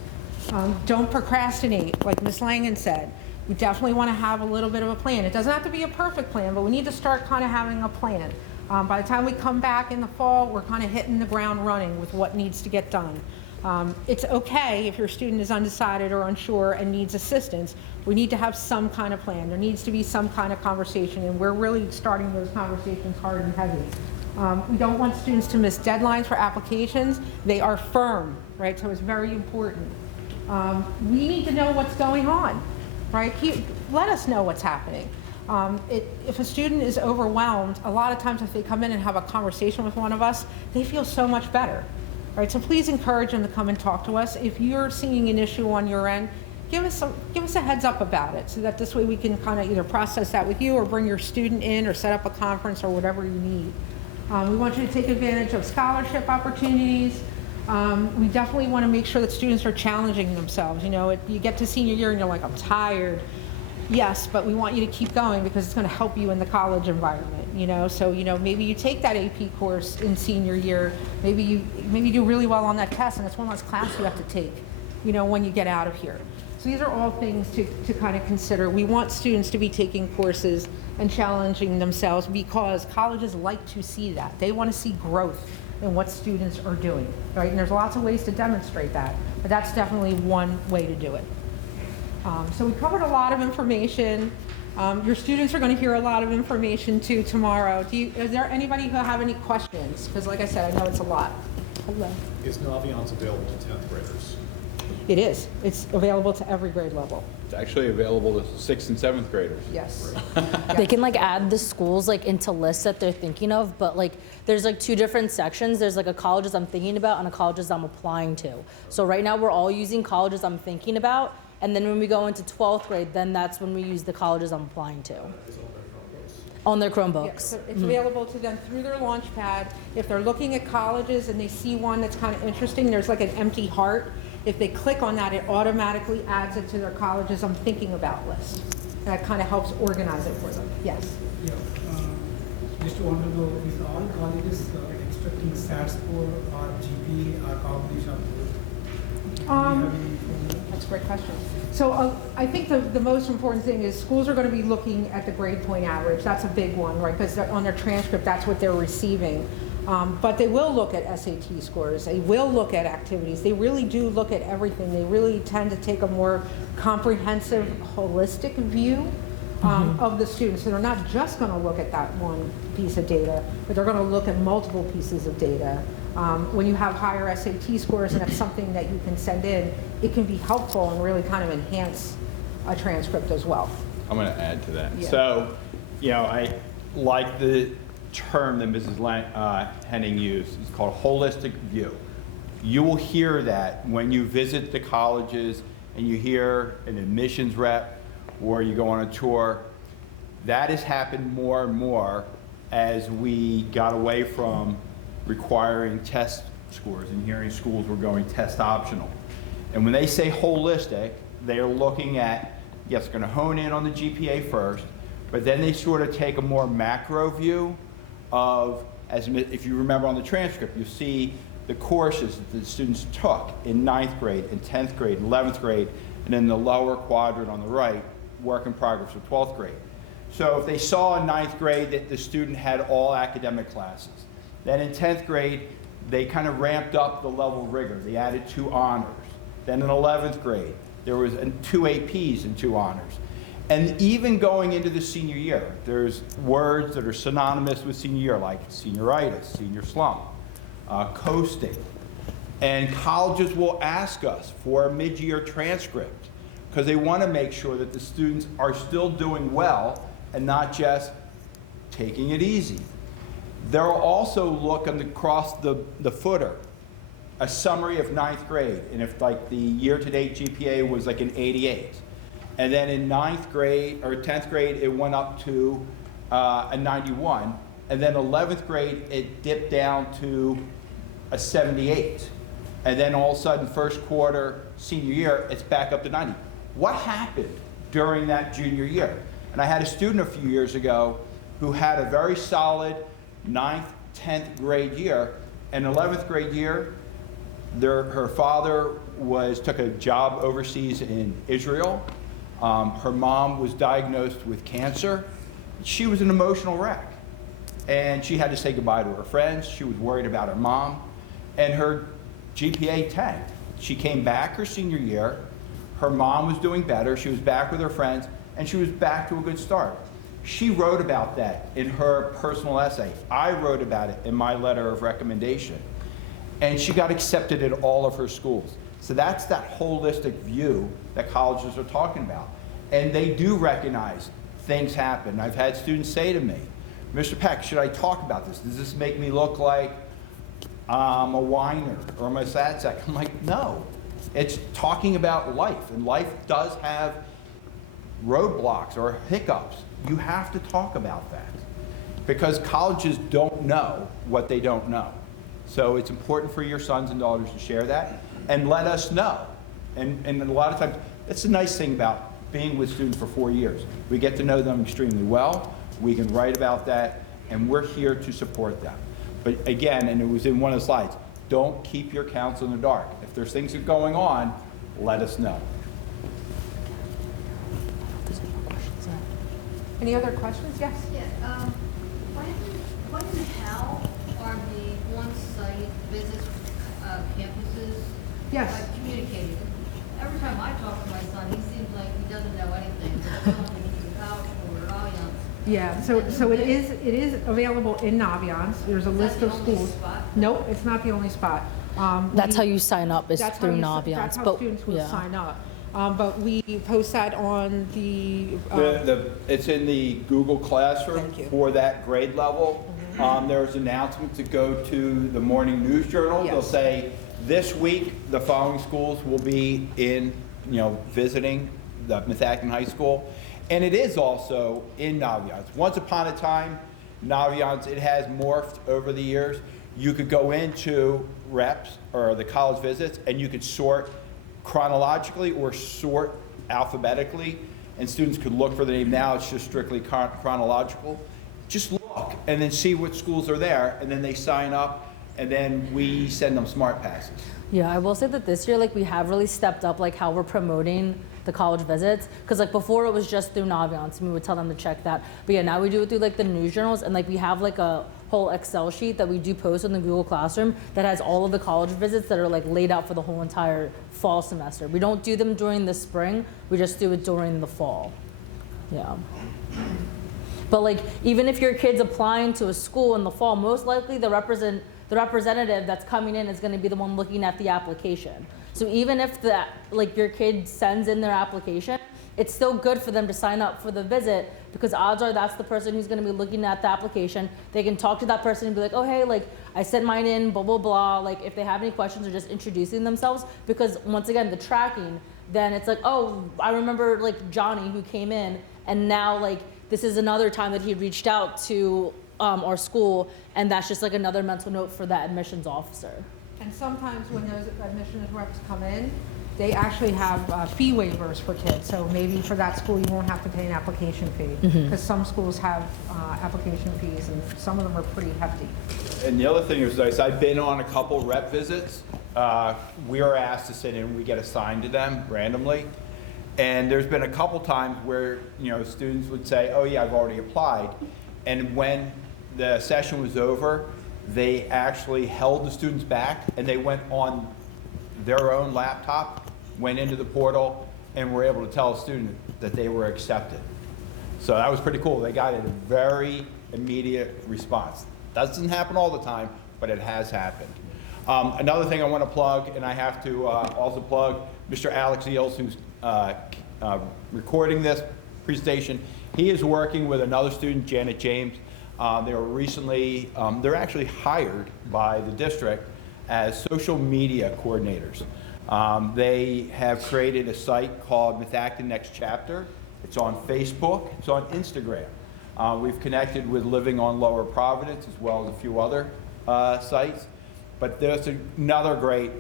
Don't procrastinate, like Ms. Langan said. We definitely want to have a little bit of a plan. It doesn't have to be a perfect plan, but we need to start kind of having a plan. By the time we come back in the fall, we're kind of hitting the ground running with what needs to get done. It's okay if your student is undecided or unsure and needs assistance. We need to have some kind of plan. There needs to be some kind of conversation, and we're really starting those conversations hard and heavy. We don't want students to miss deadlines for applications. They are firm, right? So it's very important. We need to know what's going on, right? Let us know what's happening. If a student is overwhelmed, a lot of times if they come in and have a conversation with one of us, they feel so much better, right? So please encourage them to come and talk to us. If you're seeing an issue on your end, give us a heads up about it, so that this way we can kind of either process that with you or bring your student in or set up a conference or whatever you need. We want you to take advantage of scholarship opportunities. We definitely want to make sure that students are challenging themselves. You know, you get to senior year and you're like, I'm tired. Yes, but we want you to keep going because it's going to help you in the college environment, you know? So, you know, maybe you take that AP course in senior year, maybe you do really well on that test, and it's one less class you have to take, you know, when you get out of here. So these are all things to kind of consider. We want students to be taking courses and challenging themselves because colleges like to see that. They want to see growth in what students are doing, right? And there's lots of ways to demonstrate that, but that's definitely one way to do it. So we covered a lot of information. Your students are going to hear a lot of information too tomorrow. Is there anybody who have any questions? Because like I said, I know it's a lot. Hello. Is Naviance available to 10th graders? It is. It's available to every grade level. It's actually available to 6th and 7th graders. Yes. They can like add the schools like into lists that they're thinking of, but like there's like two different sections. There's like a colleges I'm thinking about and a colleges I'm applying to. So right now we're all using colleges I'm thinking about, and then when we go into 12th grade, then that's when we use the colleges I'm applying to. On their Chromebooks. Yes, so it's available to them through their Launchpad. If they're looking at colleges and they see one that's kind of interesting, there's like an empty heart. If they click on that, it automatically adds it to their colleges I'm thinking about list. That kind of helps organize it for them. Yes. Yeah. Just want to know, is all colleges expecting SAT score or GPA or combination of both? That's a great question. So I think the most important thing is schools are going to be looking at the grade point average. That's a big one, right? Because on their transcript, that's what they're receiving. But they will look at SAT scores. They will look at activities. They really do look at everything. They really tend to take a more comprehensive, holistic view of the students. So they're not just going to look at that one piece of data, but they're going to look at multiple pieces of data. When you have higher SAT scores and it's something that you can send in, it can be helpful and really kind of enhance a transcript as well. I'm going to add to that. Yeah. So, you know, I like the term that Mrs. Henning used. It's called holistic view. You will hear that when you visit the colleges and you hear an admissions rep or you go on a tour. That has happened more and more as we got away from requiring test scores and hearing schools were going test optional. And when they say holistic, they are looking at, yes, going to hone in on the GPA first, but then they sort of take a more macro view of, as if you remember on the transcript, you see the courses that the students took in 9th grade, in 10th grade, 11th grade, and then the lower quadrant on the right, work in progress for 12th grade. So if they saw in 9th grade that the student had all academic classes, then in 10th grade, they kind of ramped up the level of rigor. They added 2 honors. Then in 11th grade, there was 2 APs and 2 honors. And even going into the senior year, there's words that are synonymous with senior year, like senioritis, senior slump, coasting. And colleges will ask us for a mid-year transcript because they want to make sure that the students are still doing well and not just taking it easy. They'll also look across the footer a summary of ninth grade, and if like the year-to-date GPA was like an 88. And then in ninth grade, or 10th grade, it went up to a 91. And then 11th grade, it dipped down to a 78. And then all of a sudden, first quarter, senior year, it's back up to 90. What happened during that junior year? And I had a student a few years ago who had a very solid 9th, 10th grade year, and 11th grade year, her father took a job overseas in Israel. Her mom was diagnosed with cancer. She was an emotional wreck. And she had to say goodbye to her friends. She was worried about her mom. And her GPA tanked. She came back her senior year. Her mom was doing better. She was back with her friends. And she was back to a good start. She wrote about that in her personal essay. I wrote about it in my letter of recommendation. And she got accepted at all of her schools. So that's that holistic view that colleges are talking about. And they do recognize things happen. I've had students say to me, Mr. Peck, should I talk about this? Does this make me look like I'm a whiner or I'm a sad sack? I'm like, no. It's talking about life, and life does have roadblocks or hiccups. You have to talk about that because colleges don't know what they don't know. So it's important for your sons and daughters to share that and let us know. And a lot of times, that's the nice thing about being with students for 4 years. We get to know them extremely well. We can write about that, and we're here to support them. But again, and it was in one of the slides, don't keep your counsel in the dark. If there's things that are going on, let us know. Any other questions? Yes? Yeah, when and how are the on-site visits, campuses? Yes. Like communicated? Every time I talk to my son, he seems like he doesn't know anything. He's telling me he's a couch or Allianz. Yeah, so it is available in Naviance. There's a Is that list the of only schools. spot? Nope, it's not the only spot. That's how you sign up, is That's how through you- Naviance. That's how but students will yeah. sign up. But we post that on the, It's in the Google Classroom Thank you. for that grade level. There's announcements that go to the Morning News Journal. They'll Yes. say, this week, the following schools will be in, visiting the Methacton High School. And it is also in Naviance. Once upon a time, Naviance, it has morphed over the years. You could go into reps or the college visits and you could sort chronologically or sort alphabetically, and students could look for the name. Now it's just strictly chronological. Just look and then see what schools are there, and then they sign up, and then we send them smart passes. Yeah, I will say that this year, like, we have really stepped up, like, how we're promoting the college visits. Because, like, before it was just through Naviance, and we would tell them to check that. But yeah, now we do it through, like, the news journals, and, like, we have, like, a whole Excel sheet that we do post in the Google Classroom that has all of the college visits that are, like, laid out for the whole entire fall semester. We don't do them during the spring, we just do it during the fall. Yeah. But, like, even if your kid's applying to a school in the fall, most likely the representative that's coming in is going to be the one looking at the application. So even if your kid sends in their application, it's still good for them to sign up for the visit, because odds are that's the person who's going to be looking at the application. They can talk to that person and be like, oh, hey, like, I sent mine in, blah, blah, blah. Like, if they have any questions, or just introducing themselves. Because once again, the tracking, then it's like, oh, I remember, like, Johnny who came in, and now, like, this is another time that he reached out to our school, and that's just like another mental note for that admissions officer. and sometimes when those admissions reps come in, they actually have fee waivers for kids. So maybe for that school, you won't have to pay an application fee, because some schools have application fees, and some of them are pretty hefty. And the other thing is nice, I've been on a couple rep visits. We are asked to sit in, we get assigned to them randomly. And there's been a couple times where, students would say, oh yeah, I've already applied. And when the session was over, they actually held the students back, and they went on their own laptop, went into the portal, and were able to tell a student that they were accepted. So that was pretty cool. They got a very immediate response. Doesn't happen all the time, but it has happened. Another thing I want to plug, and I have to also plug Mr. Alex Eels, who's recording this presentation. He is working with another student, Janet James. They were recently, they're actually hired by the district as social media coordinators. They have created a site called Methacton Next Chapter. It's on Facebook, it's on Instagram. We've connected with Living on Lower Providence as well as a few other sites. But there's another great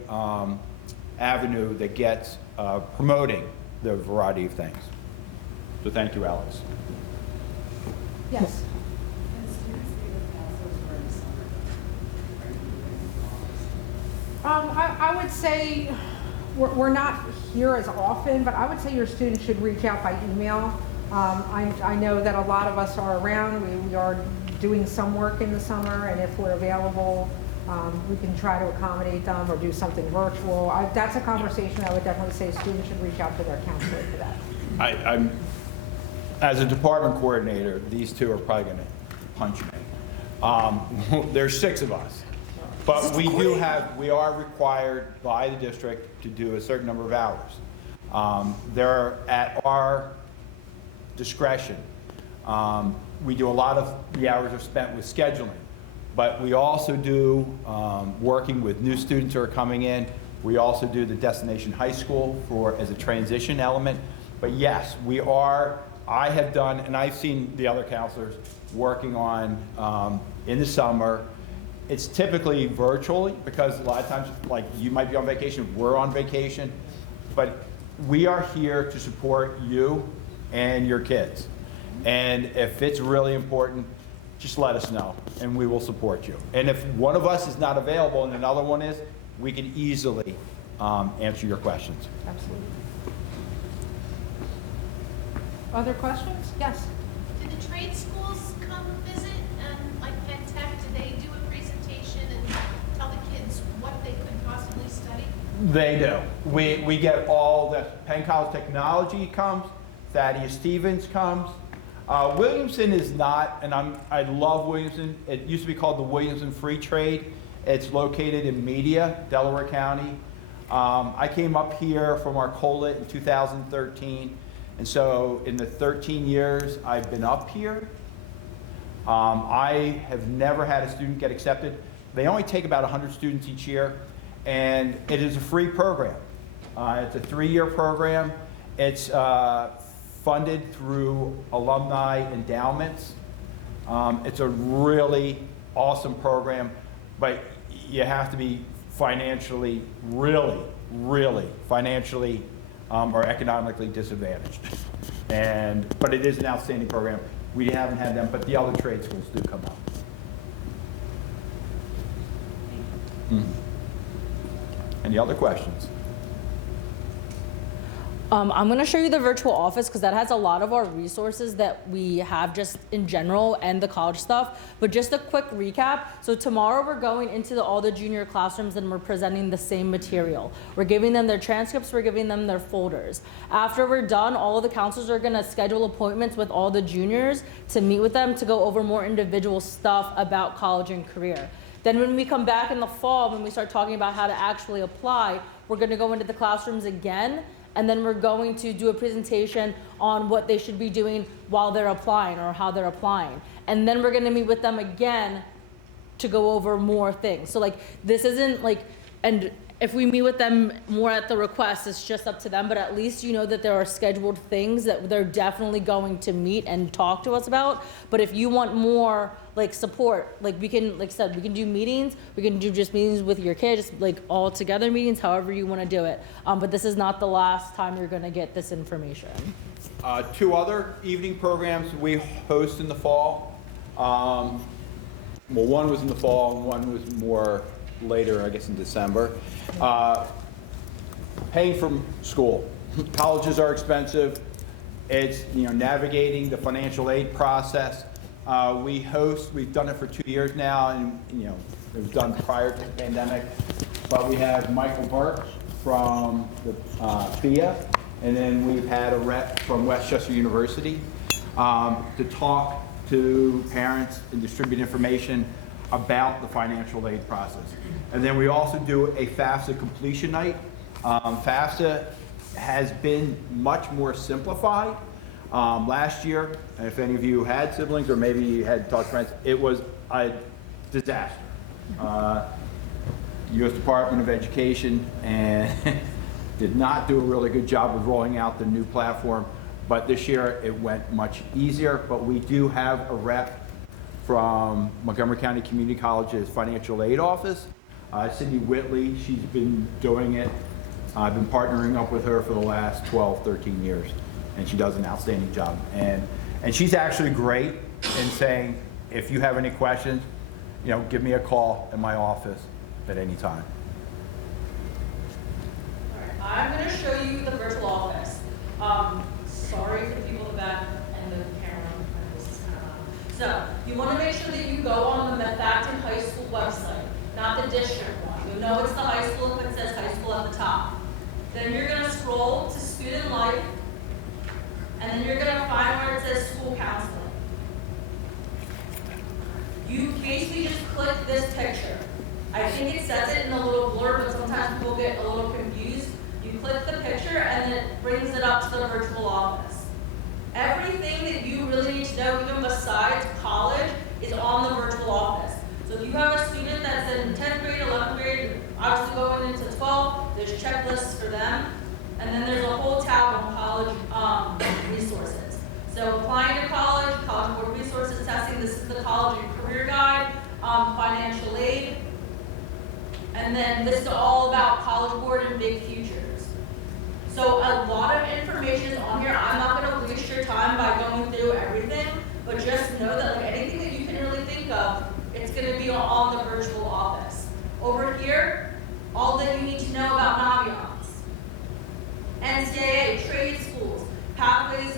avenue that gets promoting the variety of things. So thank you, Alex. Yes. I would say we're not here as often, but I would say your students should reach out by email. I know that a lot of us are around. We are doing some work in the summer, and if we're available, we can try to accommodate them or do something virtual. That's a conversation I would definitely say students should reach out to their counselor for that. I'm, as a department coordinator, these two are probably going to punch me. There's 6 of us. But we are required by the district to do a certain number of hours. They're at our discretion. We do a lot of the hours are spent with scheduling, but we also do working with new students who are coming in. We also do the Destination High School as a transition element. But yes, I have done, and I've seen the other counselors working on in the summer. It's typically virtually because a lot of times, like you might be on vacation, we're on vacation, but we are here to support you and your kids. And if it's really important, just let us know and we will support you. And if one of us is not available and another one is, we can easily answer your questions. Absolutely. Other questions? Yes. Do the trade schools come visit and like Penn Tech, do they do a presentation and tell the kids what they could possibly study? They do. We get all the Penn College Technology comes, Thaddeus Stevens comes. Williamson is not, and I love Williamson. It used to be called the Williamson Free Trade. It's located in Media, Delaware County. I came up here from Arcola in 2013. And so in the 13 years I've been up here, I have never had a student get accepted. They only take about 100 students each year, and it is a free program. It's a 3-year program. It's funded through alumni endowments. It's a really awesome program, but you have to be financially, really financially or economically disadvantaged. But it is an outstanding program. We haven't had them, but the other trade schools do come out. Any other questions? I'm going to show you the virtual office because that has a lot of our resources that we have just in general and the college stuff. But just a quick recap. So tomorrow we're going into all the junior classrooms and we're presenting the same material. We're giving them their transcripts, we're giving them their folders. After we're done, all of the counselors are going to schedule appointments with all the juniors to meet with them to go over more individual stuff about college and career. Then when we come back in the fall, when we start talking about how to actually apply, we're going to go into the classrooms again. And then we're going to do a presentation on what they should be doing while they're applying or how they're applying. And then we're going to meet with them again to go over more things. So like this isn't like, and if we meet with them more at the request, it's just up to them, but at least you know that there are scheduled things that they're definitely going to meet and talk to us about. But if you want more like support, like we can, like I said, we can do meetings, we can do just meetings with your kids, like all together meetings, however you want to do it. But this is not the last time you're going to get this information. 2 other evening programs we host in the fall. Well, one was in the fall and one was more later, I guess in December. Paying for school. Colleges are expensive. It's, navigating the financial aid process. We've done it for 2 years now, and, it was done prior to the pandemic. But we have Michael Burke from the FIA, and then we've had a rep from Westchester University to talk to parents and distribute information about the financial aid process. And then we also do a FAFSA completion night. FAFSA has been much more simplified. Last year, and if any of you had siblings or maybe you had talked to friends, it was a disaster. U.S. Department of Education and did not do a really good job of rolling out the new platform, but this year it went much easier. But we do have a rep from Montgomery County Community College's financial aid office, Cindy Whitley. She's been doing it. I've been partnering up with her for the last 12, 13 years, and she does an outstanding job. And she's actually great in saying, if you have any questions, you know, give me a call in my office at any time. All right, I'm going to show you the virtual office. Sorry for the people in the back and the camera. This is kind of loud. So you want to make sure that you go on the Methacton High School website, not the district one. You know it's the high school if it says high school at the top. Then you're going to scroll to student life, and then you're going to find where it says school counseling. You basically just click this picture. I think it says it in a little blurb, but sometimes people get a little confused. You click the picture and then it brings it up to the virtual office. Everything that you really need to know, even besides college, is on the virtual office. So if you have a student that's in 10th grade, 11th grade, obviously going into 12th, there's checklists for them. And then there's a whole tab on college resources. So applying to college, College Board resources testing, this is the college and career guide, financial aid. And then this is all about College Board and big futures. So a lot of information is on here. I'm not going to waste your time by going through everything, but just know that like anything that you can really think of, it's going to be on the virtual office. Over here, all that you need to know about Naviance, NCAA, trade schools, pathways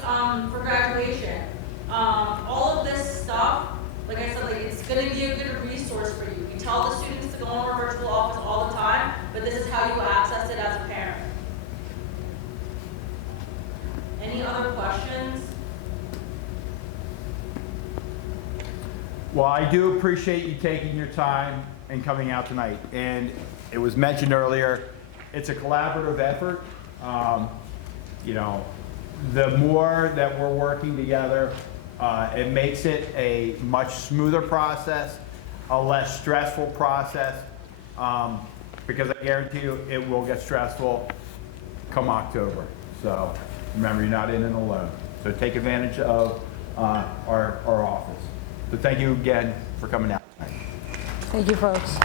for graduation, all of this stuff. Like I said, like it's going to be a good resource for you. We tell the students to go on our virtual office all the time, but this is how you access it as a parent. Any other questions? Well, I do appreciate you taking your time and coming out tonight. And it was mentioned earlier, it's a collaborative effort. You know, the more that we're working together, it makes it a much smoother process, a less stressful process, because I guarantee you it will get stressful come October. So remember, you're not in it alone. So take advantage of our office. So thank you again for coming out tonight. Thank you, folks.